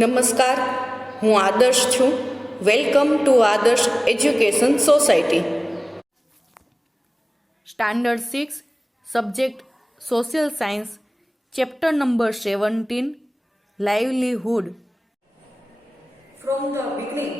નમસ્કાર, હું આદર્શ છું. વેલકમ ટુ આદર્શ education society. Standard 6, subject social science, chapter number 17, livelihood. From the beginning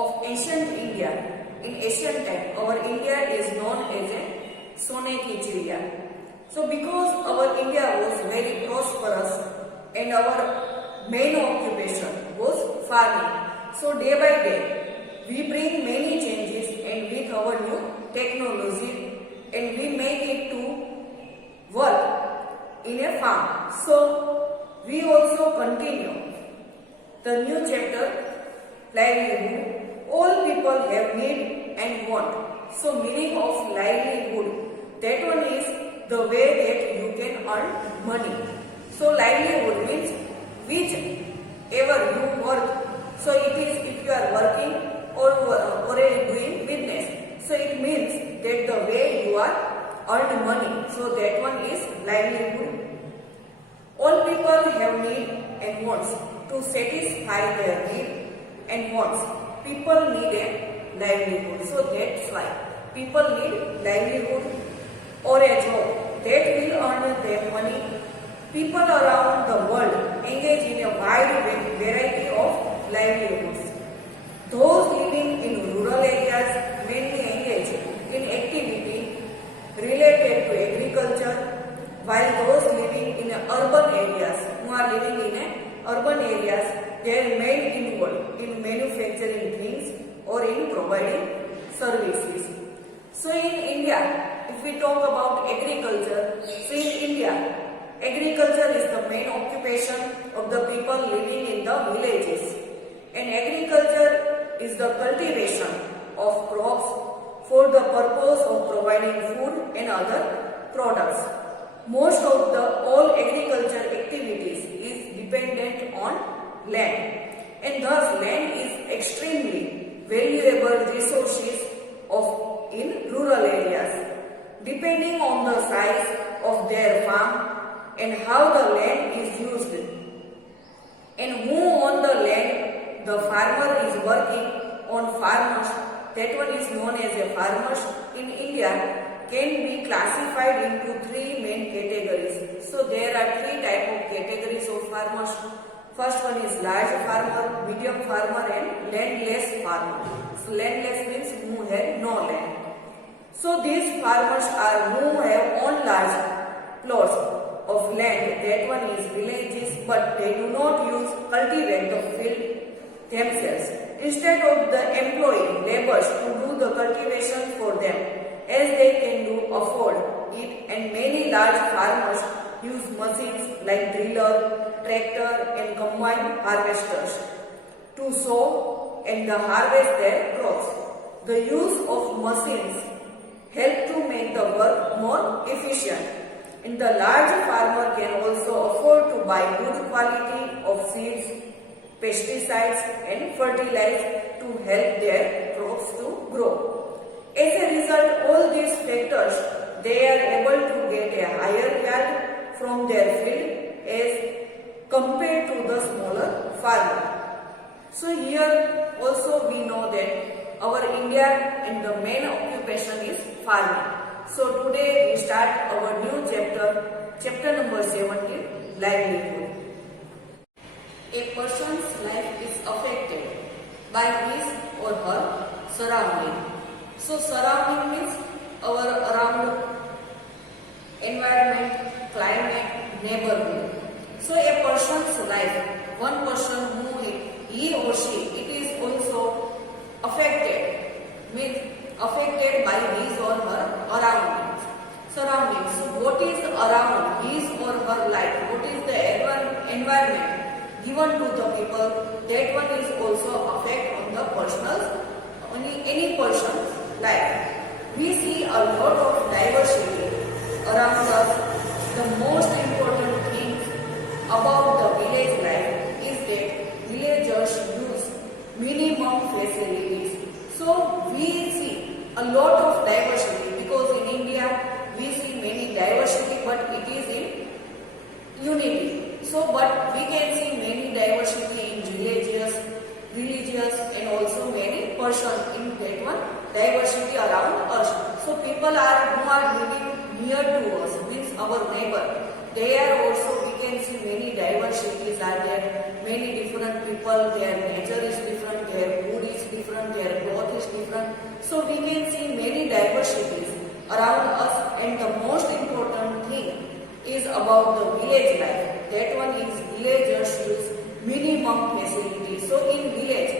of ancient India, in ancient time, our India is known as a Soneki Chiriya. So because our India was very prosperous and our main occupation was farming. So day by day, we bring many changes and with our new technology and we make it to work in a farm. So we also continue the new chapter, livelihood. All people have need and want. So meaning of livelihood, that one is the way that you can earn money. So livelihood means whichever you work. So it is if you are working or doing business. So it means that the way you are earn money. So that one is livelihood. All people have need and wants. To satisfy their need and wants, people need a livelihood. So that's why people need livelihood or a job that will earn them money. People around the world engage in a wide variety of livelihoods. Those living in rural areas mainly engage in activity related to agriculture, while those living in urban areas who are living in urban areas, they are main involved in manufacturing things or in providing services. So in India, if we talk about agriculture, so in India, agriculture is the main occupation of the people living in the villages. And agriculture is the cultivation of crops for the purpose of providing food and other products. Most of the all agriculture activities is dependent on land, and thus land is extremely valuable resources of in rural areas. Depending on the size of their farm and how the land is used and who on the land the farmer is working on, farmers, that one is known as a farmers in India, can be classified into three main categories. So there are three types of categories of farmers. First one is large farmer, medium farmer and landless farmer. So landless means who have no land. So these farmers are who have own large plots of land, that one is villages, but they do not cultivate the field themselves. Instead of the employing laborers to do the cultivation for them, as they can afford it, and many large farmers use machines like driller, tractor and combine harvesters to sow and harvest their crops. The use of machines help to make the work more efficient, and the large farmer can also afford to buy good quality of seeds, pesticides and fertilizer to help their crops to grow. As a result, all these factors, they are able to get a higher yield from their field as compared to the smaller farmer. So here also we know that our India and the main occupation is farming. So today we start our new chapter number 17, livelihood. A person's life is affected by his or her surrounding. So surrounding means our around environment, climate, neighborhood. So a person's life, one person who he or she, it is also affected, means affected by his or her surroundings. So what is around his or her life? What is the environment given to the people? That one is also affect on the any person's life. We see a lot of diversity around us. The most important thing about the village life is that villagers use minimum facilities. So we see a lot of diversity because in India we see many diversity, but it is in unity. So but we can see many diversity there also we can see many diversities are there, many different people, their nature is different, their food is different, their cloth is different. So we can see many diversities around us, and the most important thing is about the village life. That one is villagers use minimum facilities. So in village,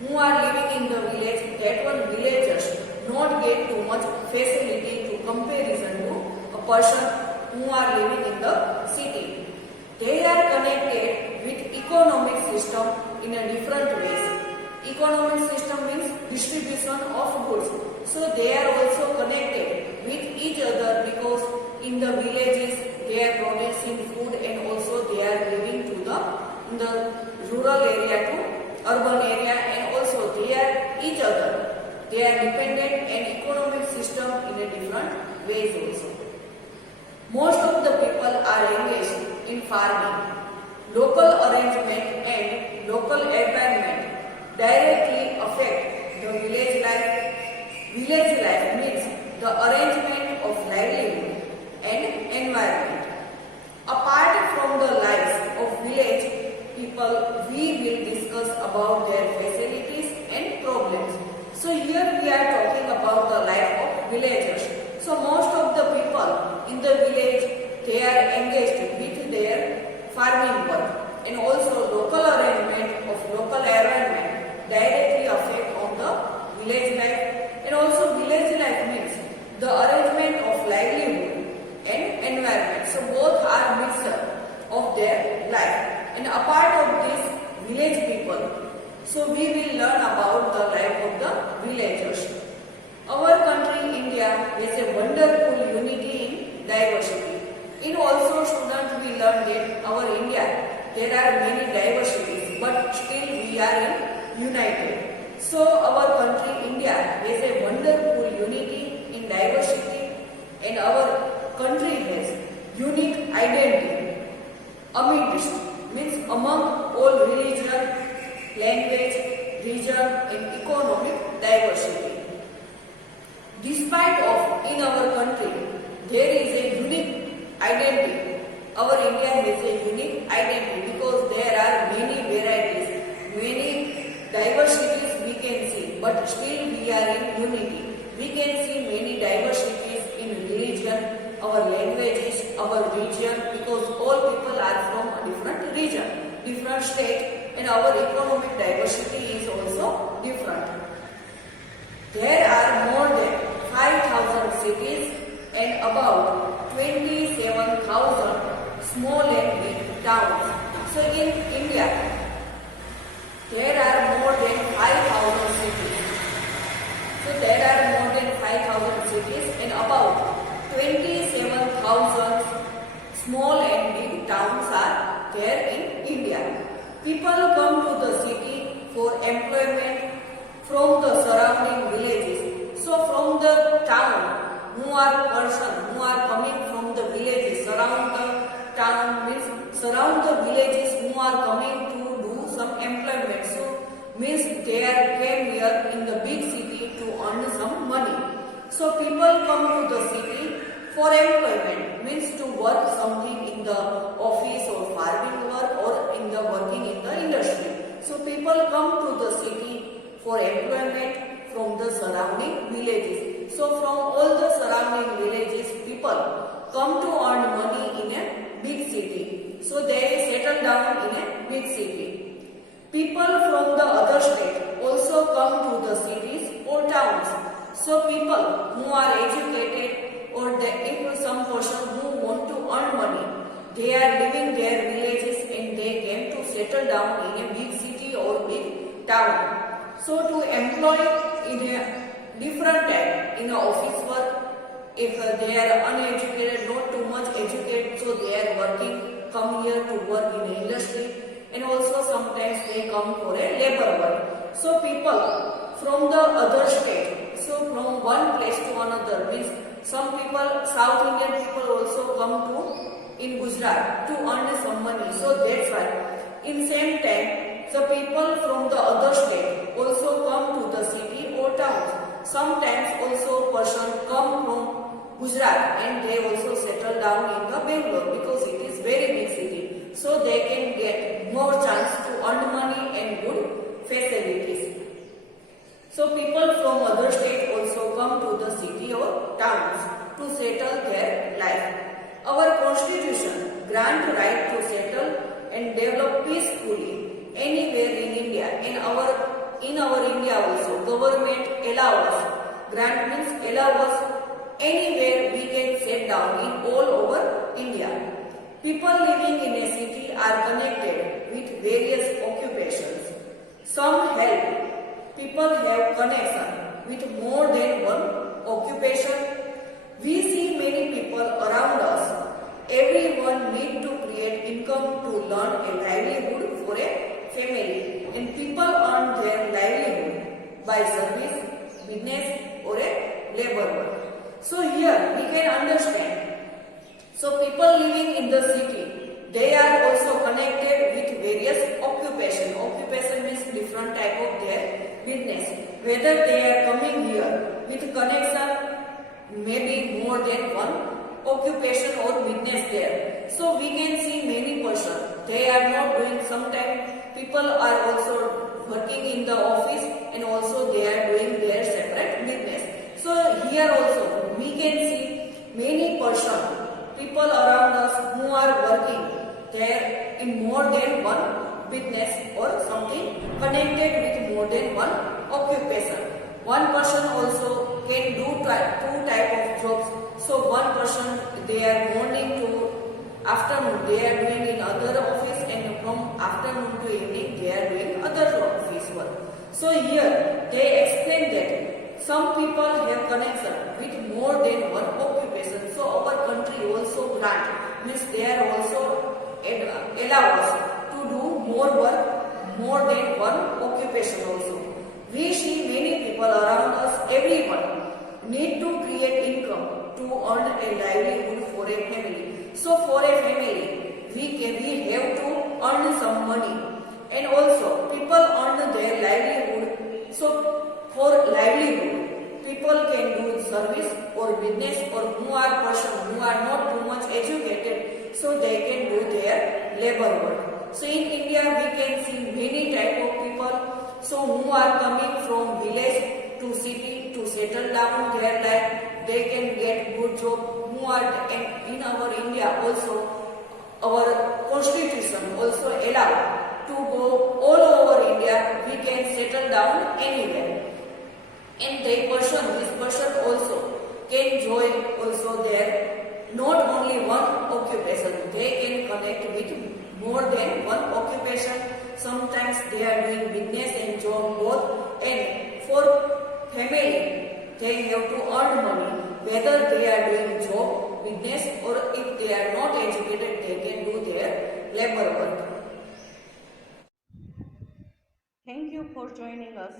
who are living in the village, that one villagers not get too much facility to comparison to a person who are living in the city. They are connected with economic system in a different ways. Economic system means distribution of goods. So they are also connected with each other because in the villages they are producing food, and also they are living to in the rural area to urban area, and also they are each other. They are dependent and economic system in a different ways also. Most of the people are engaged in farming. Local arrangement and local environment directly affect the village life. Village life means the arrangement of livelihood and environment. Apart from the lives of village people, we will discuss about their facilities and problems. So here we are talking about the life of villagers. So most of the people in the village, they are engaged with their farming work, and also local arrangement of local environment directly affect on the village life. And also village life means the arrangement of livelihood and environment. So both are mixture of their life. And apart of this village people, so we will learn about the life of the villagers. Our country India has a wonderful unity in diversity. In also students we learn that our India, there are many diversities, but still we are united. So our country India has a wonderful unity in diversity, and our country has unique identity amidst, means among all religion, language, region and economic diversity. Despite of in our country there is a unique identity, our India has a unique identity because there are many varieties, many diversities we can see, but still we are in unity. We can see many diversities in religion, our languages, our region, because all people are from a different region, different state, and our economic diversity is also different. There are more than 5,000 cities and about 27,000 small and big towns. So in India, there are more than 5,000 cities. So there are more than 5,000 cities and about 27,000 small and big towns are there in India. People come to the city for employment from the surrounding villages. So from the town, who are coming from the villages, surround the town means surround the villages who are coming to do some employment. So means they are came here in the big city to earn some money. So people come to the city for employment, means to work something in the office or farming work or in the working in the industry. So people come to the city for employment from the surrounding villages. So from all the surrounding villages, people come to earn money in a big city. So they settle down in a big city. People from the other state also come to the cities or towns. So people who are educated, or if some person who want to earn money, they are leaving their villages and they came to settle down in a big city or big town. So to employ in a different time in a office work, if they are uneducated, not too much educated, so they are working, come here to work in the industry, and also sometimes they come for a labor work. So people from the other state, so from one place to another, means some people, South Indian people also come to in Gujarat to earn some money. So that's why in same time, the people from the other state also come to the city or towns. Sometimes also person come from Gujarat and they also settle down in the Bangalore because it very big city, so they can get more chance to earn money and good facilities. So people from other states also come to the city or towns to settle their life. Our constitution grant right to settle and develop peacefully anywhere in India. In our India also, government allow us. Grant means allow us anywhere we can set down in all over India. People living in a city are connected with various occupations. Some help. People have connection with more than one occupation. We see many people around us. Everyone need to create income to learn a livelihood for a family, and people earn their livelihood by service, business or a labor work. So here we can understand. So people living in the city, they are also connected with various occupation. Occupation means different type of their business. Whether they are coming here with connection, maybe more than one occupation or business there. So we can see many persons. They are not doing, sometimes people are also working in the office and also they are doing their separate business. So here also we can see many persons, people around us who are working there in more than one business or something connected with more than one occupation. One person also can do two type of jobs. So one person, they are morning to afternoon, they are doing in other office, and from afternoon to evening they are doing other office work. So here they explain that some people have connection with more than one occupation. So our country also grant, means they are also allow us to do more work, more than one occupation also. We see many people around us, everyone need to create income to earn a livelihood for a family. So for a family, we have to earn some money, and also people earn their livelihood. So for livelihood, people can do service or business, or who are person who are not too much educated, so they can do their labor work. So in India, we can see many type of people. So who are coming from village to city to settle down their life, they can get good job. Who are in our India also, our constitution also allow to go all over India. We can settle down anywhere, and this person also can join also there. Not only one occupation, they can connect with more than one occupation. Sometimes they are doing business and job both, and for family they have to earn money, whether they are doing job, business, or if they are not educated, they can do their labor work. Thank you for joining us.